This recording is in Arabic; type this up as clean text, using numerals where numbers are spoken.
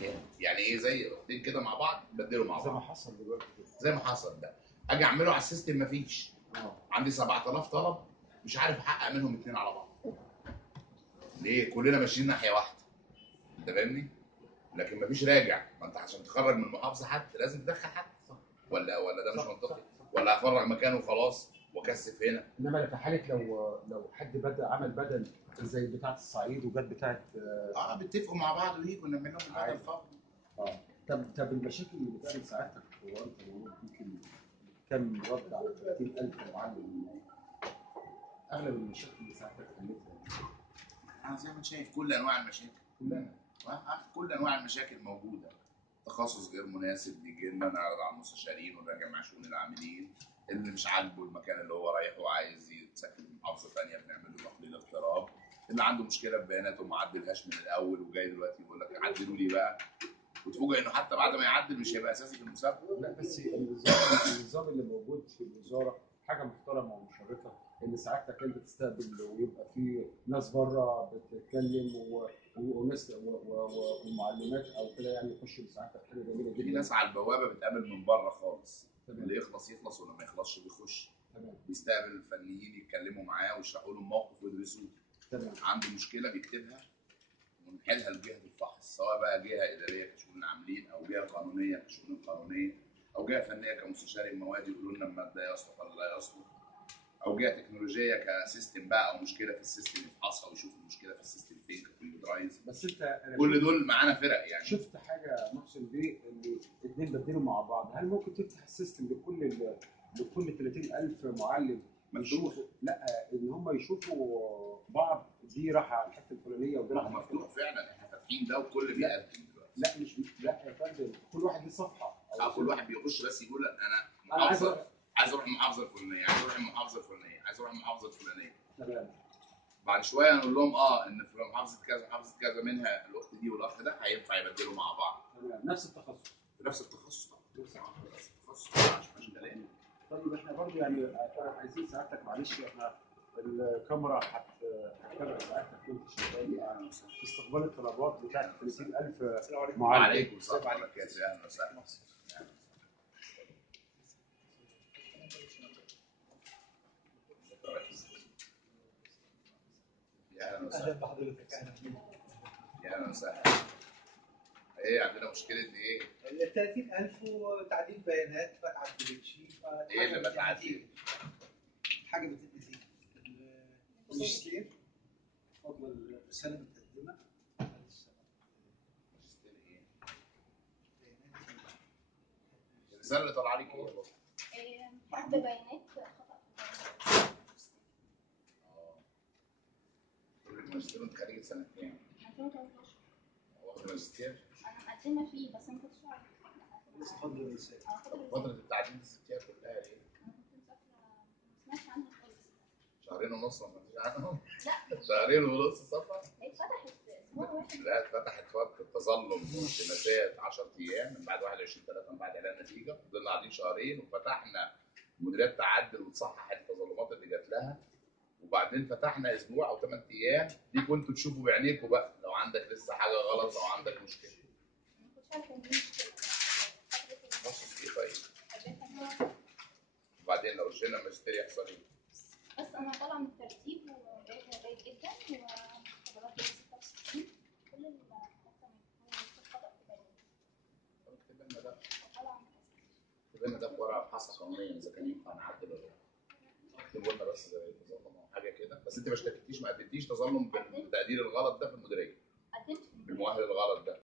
مكان. يعني ايه؟ زي اختين كده مع بعض بدلوا مع زي ما بعض، حصل دلوقتي كده. زي ما حصل ده. اجي اعمله على السيستم مفيش. عندي 7000 طلب مش عارف احقق منهم اثنين على بعض. ليه؟ كلنا ماشيين ناحيه واحده. انت فاهمني؟ لكن مفيش راجع. ما انت عشان تخرج من المحافظه حد لازم تدخل حد. ولا ده مش منطقي؟ ولا هفرغ مكانه وخلاص واكثف هنا؟ انما في حاله لو حد بدا عمل بدل زي بتاعه الصعيد وجت بتاعه بيتفقوا مع بعض ويجوا نعمل لهم البدل فوري. طب المشاكل اللي بتقابل سعادتك هو انت ممكن كم رد على 30000 معلم؟ اغلب المشاكل اللي سعادتك حلتها. انا زي ما انت شايف كل انواع المشاكل، كل انواع المشاكل موجوده. تخصص غير مناسب بيجي لنا نعرض على المستشارين ونراجع مع شؤون العاملين. اللي مش عاجبه المكان اللي هو رايحه وعايز يتسكن في محافظه ثانيه بنعمل له تقليل اضطراب. اللي عنده مشكله في بياناته وما عدلهاش من الاول وجاي دلوقتي يقول لك عدلوا لي بقى، وتفوجئ انه حتى بعد ما يعدل مش هيبقى اساسي في المسابقه. لا بس النظام اللي موجود في الوزاره حاجه محترمه ومشرفه، ان سعادتك انت تستقبل ويبقى في ناس بره بتتكلم وناس ومعلمات او كده، يعني يخشوا لسعادتك، حاجه جميله جدا. في ناس على البوابه بتقابل من بره خالص. اللي يخلص واللي ما يخلصش بيخش. تمام. بيستقبل الفنيين يتكلموا معاه ويشرحوا له الموقف ويدرسوه. تمام. عنده مشكله بيكتبها ونحلها لجهه الفحص، سواء بقى جهه اداريه كشؤون العاملين او جهه قانونيه كشؤون القانونيه او جهه فنيه كمستشاري المواد يقولوا لنا الماده ده يصلح ولا لا يصلح، او جهه تكنولوجيه كسيستم بقى او مشكله في السيستم يفحصها ويشوف المشكله في السيستم فين ككمبيوترايز. بس انت كل دول معانا فرق يعني. شفت حاجه محسن بيه ان اثنين بدلوا مع بعض، هل ممكن تفتح السيستم لكل 30000 معلم يشوفوا؟ لا، ان هم يشوفوا بعض، دي راح على الحته الفلانيه ودي راح مفتوح فعلا، احنا فاتحين ده وكل بيقدم دلوقتي. لا مش لا يا فندم، كل واحد ليه صفحه. كل واحد بيخش بس يقول انا محافظه، عايز اروح المحافظه الفلانيه، عايز اروح المحافظه الفلانيه، عايز اروح المحافظه الفلانيه. تمام. بعد شويه نقول لهم ان في محافظه كذا محافظه كذا منها الاخت دي والاخ ده هينفع يبدلوا مع بعض. تمام. نفس التخصص. نفس التخصص. طيب احنا برضه يعني عايزين سعادتك، معلش احنا الكاميرا هتتابع سعادتك وانت شغال يعني في استقبال الطلبات بتاعت 30000 معلم. وعليكم السلام ورحمه الله وبركاته. اهلا وسهلا. يا اهلا وسهلا بحضرتك. يا اهلا وسهلا. ايه عندنا مشكله ايه؟ ال 30000 وتعديل بيانات ما تعدلتش. ايه اللي ما تعدلش؟ حاجه بتتنسي. الماجستير فضل الرساله متقدمه. ماجستير ايه؟ الرساله اللي طالعه لك ايه؟ حد بيانات خطأ. الماجستير انت خريجة سنة كام؟ 2013. واخد ماجستير؟ انا مقدمه فيه بس انا ما كنتش عارفه. اتفضل الرساله. فترة التعديل دي سبتيها كلها ليه؟ انا كنت مسافره ما سمعتش عنها خالص. شهرين ونص ما سمعتيش عنهم؟ لا شهرين ونص صفحة؟ هي اتفتحت اسبوع واحد. لا اتفتحت فترة تظلم التماسات 10 ايام من بعد 21/3 من بعد اعلان النتيجة، فضلنا قاعدين شهرين وفتحنا مديريات تعدل وتصحح التظلمات اللي جات لها، وبعدين فتحنا اسبوع او 8 ايام دي كنتوا تشوفوا بعينيكم بقى لو عندك لسه حاجة غلط، لو عندك مشكلة. ما كنتش عارفه ان دي مشكله. تخصص ايه طيب؟ وبعدين لو شلنا ماجستير يحصل ايه؟ بس انا طالعه من الترتيب وجايبه جيد جدا وخبرات 66 كل الحاجات تمام. هو بس الخطأ في بيانات. اكتب لنا ده. طالعه من اكتب لنا ده في ورقه ابحاثها قانونيا اذا كان ينفع نعدل ولا لا. اكتبوا لنا بس زي تظلم او حاجه كده، بس انت ما اشتكيتيش ما قدمتيش تظلم بالتقدير الغلط ده في المديريه. قدمت بالمؤهل الغلط ده.